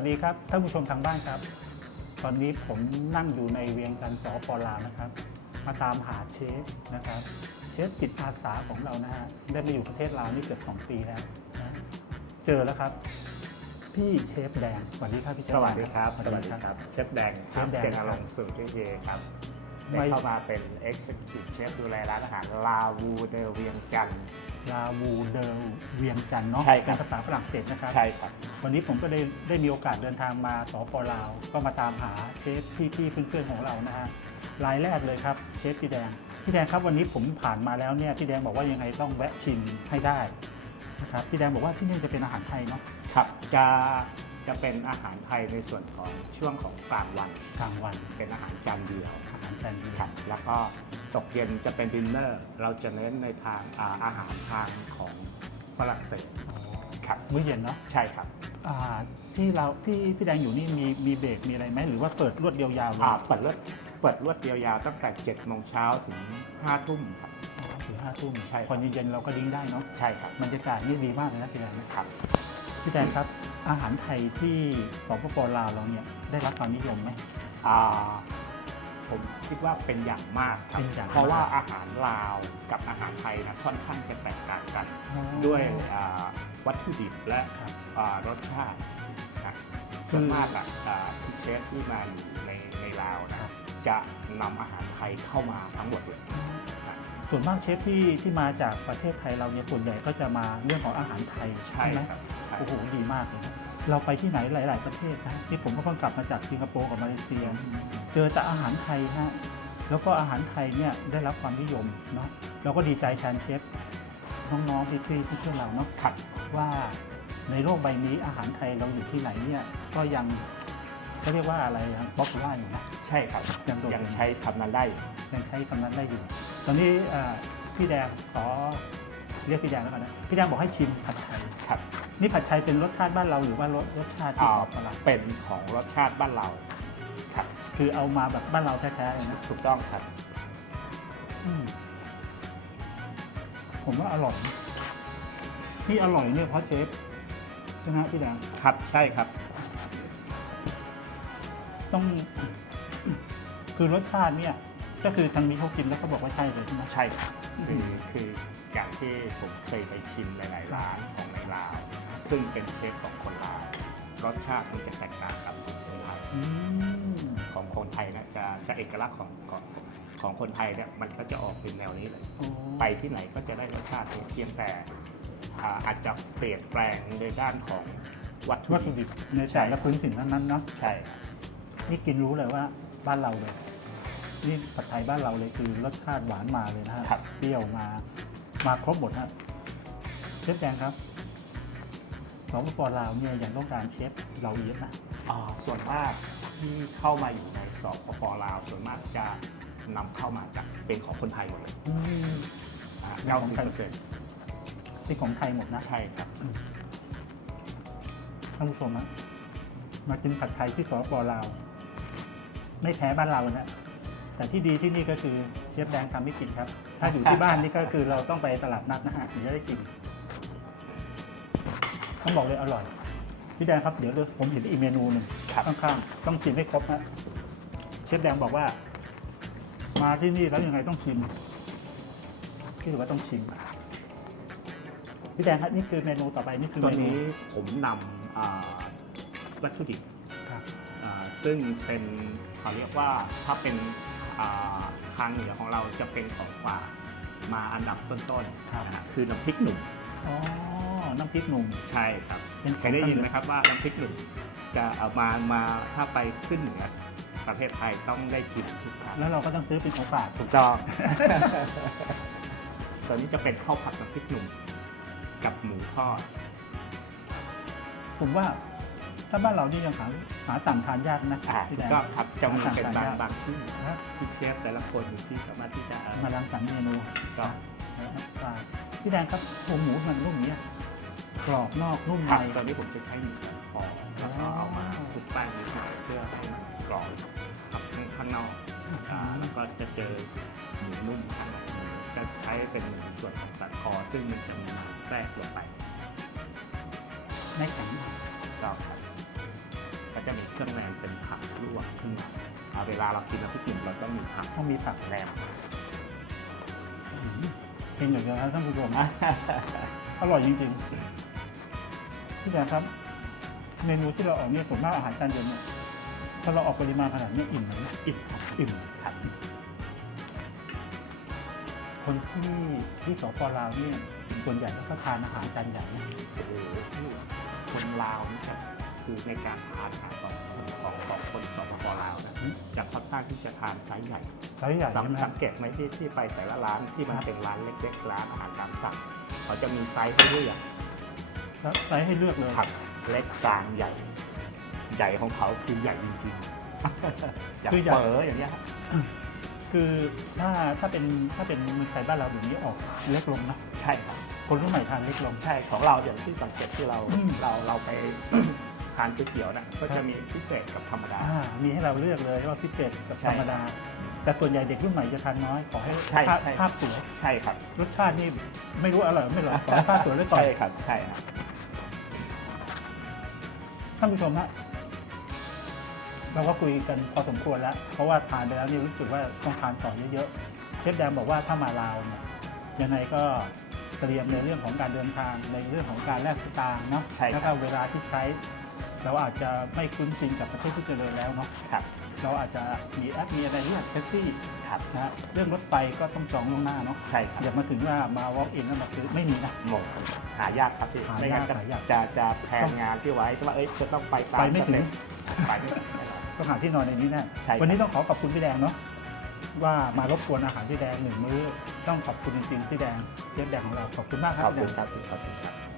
วัสดีครับท่านผู้ชมทางบ้านครับ ตอนนี้ผมนั่งอยู่ในเวียงจันทร์สปลาวนะครับ มาตามหาเชฟนะครับ เชฟจิตอาสาของเรานะฮะได้มาอยู่ประเทศลาวนี่เกือบ2ปีแล้วนะเจอแล้วครับ พี่เชฟแดงสวัสดีครับพี่เชฟสวัสดีครับสสวัวัสสดีดีคครัรับบเชฟแดงคเชรับฟแดงเจนคอรับลงค์สุริเยครับไม่ได้เข้ามาเป็น Executive Chef ดูแลร้านอาหารลาวูเดลเวียงจันทร์ ลาวูเดอเวียงจันทร์เนาะใช่ครับ เป็นภาษาฝรั่งเศสนะครับ ใช่ครับ วันนี้ผมก็ได้ได้มีโอกาสเดินทางมาสปลาว ก็มาตามหาเชฟพี่ๆเพื่อนๆของเรานะฮะรายแรกเลยครับเชฟพี่แดงพี่แดงครับวันนี้ผมผ่านมาแล้วเนี่ยพี่แดงบอกว่ายังไงต้องแวะชิมให้ได้นะครับพี่แดงบอกว่าที่นี่จะเป็นอาหารไทยเนาะครับจะ จะเป็นอาหารไทยในส่วนของช่วงของกลางวันกลางวันเป็นอาหารจานเดียวอาหารจานเดียวครับแล้วก็ตกเย็นจะเป็นดินเนอร์ เราจะเน้นในทางอาอาหารทางของฝรั่งเศสอ๋อครับมื้อเย็นเนาะใช่ครับอ่าที่เราที่พี่แดงอยู่นี่มีมีเบรกมีอะไรไหมหรือว่าเปิดรวดเดียวยาวเลยอ่าเปิดรวดเปิดรวดเดียวยาวตั้งแต่7โมงเช้าถึง5ทุ่มครับอ๋อถึงห้าทุ่มใช่ครับพอเย็นๆเราก็ดิ้งได้เนาะใช่ครับบรรยากาศนี่ดีมากเลยนะพี่แดงนะครับ พี่แดงครับ อาหารไทยที่สปปลาวเราเนี่ยได้รับความนิยมไหม อ่าผมคิดว่าเป็นอย่างมากครับ เป็นอย่างมาก เพราะว่าอาหารลาวกับอาหารไทยนะค่อนข้างจะแตกต่างกัน ด้วยอ่าวัตถุดิบและครับ อ่ารสชาตินะส่วนมากอะอ่าพี่เชฟที่มาอยู่ในในลาวนะจะนำอาหารไทยเข้ามาทั้งหมดเลยนะ ส่วนมากเชฟที่ที่มาจากประเทศไทยเราเนี่ยส่วนใหญ่ก็จะมาเรื่องของอาหารไทยใช่ใช่ไหมครับใช่ โอ้โหดีมากเลยนะเราไปที่ไหนหลาย ๆ ประเทศนะที่ผมก็เพิ่งกลับมาจากสิงคโปร์กับมาเลเซีย เจอแต่อาหารไทยฮะแล้วก็อาหารไทยเนี่ยได้รับความนิยมเนาะเราก็ดีใจแทนเชฟน้องๆพี่ๆที่เพื่อนเราเนาะครับ ว่าในโลกใบนี้อาหารไทยเราอยู่ที่ไหนเนี่ยก็ยังเขาเรียกว่าอะไรบ๊อบว่าอยู่นะ ใช่ครับยังโดด ยังใช้คำนั้นได้อยู่ยังใช้คำนั้นได้อยู่ ตอนนี้เอ่อพี่แดงขอเรียกพี่แดงแล้วกันนะ พี่แดงบอกให้ชิมผัดไทยครับ นี่ผัดไทยเป็นรสชาติบ้านเราหรือว่ารสรสชาติที่อ่าสอบตลาดเป็นของรสชาติบ้านเราครับ คือเอามาแบบบ้านเราแท้ๆเลยนะถูกต้องครับอืมผมว่าอร่อยนะที่อร่อยเนี่ยเพราะเชฟใช่ไหมฮะพี่แดงครับใช่ครับ ต้องคือรสชาติเนี่ย ก็คือทางนี้เขากินแล้วก็บอกว่าใช่เลยใช่ไหมใช่ครับคือคืออย่างที่ผมเคยไปชิมหลาย ๆ ร้านของในลาวซึ่งเป็นเชฟของคนลาวรสชาติมันจะแตกต่างกับคนไทยอืมของคนไทยนะจะจะเอกลักษณ์ของของของคนไทยเนี่ยมันก็จะออกเป็นแนวนี้เลยโอ้ไปที่ไหนก็จะได้รสชาตินี้เพียงแต่อ่าอาจจะเปลี่ยนแปลงในด้านของวัตถุวัตถุดิบดิบในแต่ละพื้นถิ่นนั้นๆเนาะใช่ นี่กินรู้เลยว่าบ้านเราเลย นี่ผัดไทยบ้านเราเลยคือรสชาติหวานมาเลยนะฮะครับ เปรี้ยวมามาครบหมดฮะเชฟแดงครับสปปลาวเนี่ยอย่างต้องการเชฟเราเยอะนะ อ่าส่วนมากที่เข้ามาอยู่ในสปปลาว ส่วนมากจะนำเข้ามาจากเป็นของคนไทยหมดเลยอืมเก้าสิบเปอร์เซ็นต์ที่ของไทยหมดนะใช่ครับ ท่านผู้ชมนะมากินผัดไทยที่สปปลาว ไม่แพ้บ้านเรานะ แต่ที่ดีที่นี่ก็คือเชฟแดงทำให้กินครับ ถ้าอยู่ที่บ้านนี่ก็คือเราต้องไปตลาดนัดนะฮะถึงจะได้กินต้องบอกเลยอร่อย พี่แดงครับเดี๋ยวผมเห็นอีกเมนูหนึ่งครับข้างๆต้องชิมให้ครบนะเชฟแดงบอกว่า มาที่นี่แล้วยังไงต้องชิมพี่ถือว่าต้องชิมพี่แดงครับนี่คือเมนูต่อไปนี่คือตัวเมนูนี้ผมนำอ่าวัตถุดิบครับอ่าซึ่งเป็นเขาเรียกว่าถ้าเป็นอ่า ทางเหนือของเราจะเป็นของฝากมาอันดับต้นๆนะฮะคือน้ำพริกหนุ่มอ๋อ น้ำพริกหนุ่ม ใช่ครับเป็นของเคยได้ยินไหมครับว่าน้ำพริกหนุ่มจะเอามามาถ้าไปขึ้นเหนือประเทศไทยต้องได้กินทุกครั้งแล้วเราก็ต้องซื้อเป็นของฝาก ถูกต้องตัวนี้จะเป็นข้าวผัดน้ำพริกหนุ่มกับหมูทอดผมว่า ถ้าบ้านเรานี่ยังหาหาต่างทานยากนะอ่าพี่ถูแดกงต้องครับจะมีเป็นบางต่างๆบางที่นะครับ ที่เชฟแต่ละคนที่สามารถที่จะมาลังสรรค์เมนูก็ นะครับว่าพี่แดงครับโอ้หมูมันนุ่มเนี้ยกรอบนอกนุ่มในทำตอนนี้ผมจะใช้หมูสันคอแล้วก็เอามาคลุกแป้งนิดหน่อยเพื่อให้มันกรอบครับข้างข้างนอกอ่าแล้วก็จะเจอหมูนุ่มข้างในจะใช้เป็นส่วนของสันคอ ซึ่งมันจะมีน้ำแทรกลงไปไม่แข็งก็ครับ ก็จะมีเครื่องแรงเป็นผักลวกขึ้นมาอ่าเวลาเรากินแล้วพี่กินเราต้องมีผักต้องมีตักแรมกินอย่างเดียวนะท่านผู้ชมอร่อยจริงๆพี่แดงครับ เมนูที่เราออกเนี่ยส่วนมากอาหารจานเดียวเนี่ยถ้าเราออกปริมาณขนาดนี้อิ่มไหมอิ่มครับอิ่มครับคนที่ที่สปลาวเนี่ยส่วนใหญ่ก็ทานอาหารจานใหญ่นะโอ้โหคนลาวนะครับ คือในการทานอาหารของของของคนสปปลาวนะจะค่อนข้างที่จะทานไซส์ใหญ่ไซส์ใหญ่สังใช่ไหมสังเกตไหมที่ที่ไปแต่ละร้านที่มันครับเป็นร้านเล็กๆร้านอาหารตามสั่งเขาจะมีไซส์ให้เลือกแล้วไซส์ให้เลือกเลยผักเล็กกลางใหญ่ ใหญ่ของเขาคือใหญ่จริงๆอย่างคือใหญ่เฝออย่างเงี้ยครับคือถ้าถ้าเป็นถ้าเป็นเมืองไทยบ้านเราเดี๋ยวนี้ออกเล็กลงนะใช่ครับคนรุ่นใหม่ทานเล็กลงใช่ของเราอย่างที่สังเกตที่เราอืมเราเราไปทานก๋วยเตี๋ยวนะก็ครัจะบมีพิเศษกับธรรมดา อ่ามีให้เราเลือกเลยว่าพิเศษกับใช่ธรรมดา แต่ส่วนใหญ่เด็กรุ่นใหม่จะทานน้อย ขอให้ใช่ภาพใช่ ภาพสวยใช่ครับรสชาตินี่ไม่รู้อร่อยไม่อร่อยขอให้ภาพสวยไว้ก่อนใช่ครับใช่ครับท่านผู้ชมฮะเราก็คุยกันพอสมควรแล้ว เพราะว่าทานไปแล้วนี่รู้สึกว่าต้องทานต่อเยอะๆเชฟแดงบอกว่าถ้ามาลาวเนี่ยยังไงก็เตรียมในเรื่องของการเดินทางในเรื่องของการแลกสตางค์เนาะใช่ครับ แล้วก็เวลาที่ใช้ เราอาจจะไม่คุ้นชินกับประเทศที่เจริญแล้วเนาะครับ เราอาจจะมีแอปมีอะไรเรียกแท็กซี่ครับนะฮะเรื่องรถไฟก็ต้องจองล่วงหน้าเนาะใช่ครับอย่ามาถึงว่ามา walk in แล้วมาซื้อไม่มีนะ หมดหายากครับพี่หายากไม่งั้นก็หายากจะจะแพลนงานที่ไว้ที่ว่าเอ้ยจะต้องไปตามไปไม่ถึงสเต็ปไปไม่ถึงต้องหาที่นอนในนี้แน่ใช่ครับ วันนี้ต้องขอขอบคุณพี่แดงเนาะว่ามารบกวนอาหารพี่แดงหนึ่งมื้อต้องขอบคุณจริงๆพี่แดงเชฟแดงของเราขอบคุณมากครัขบอบคุณครับขอบคุณครับ